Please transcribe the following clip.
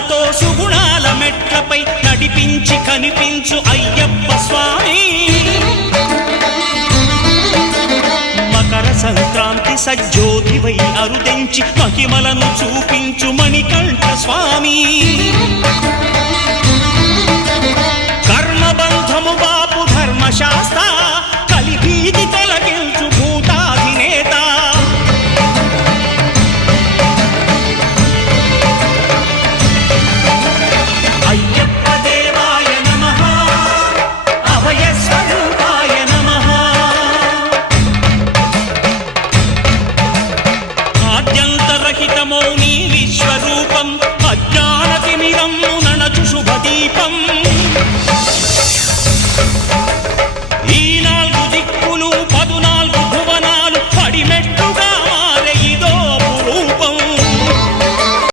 సుగుణాలతో సుగుణాల మెట్లపై నడిపించి కనిపించు అయ్యప్ప స్వామి మకర సంక్రాంతి సజ్జోతివై అరుదెంచి మహిమలను చూపించు మణికంఠ స్వామి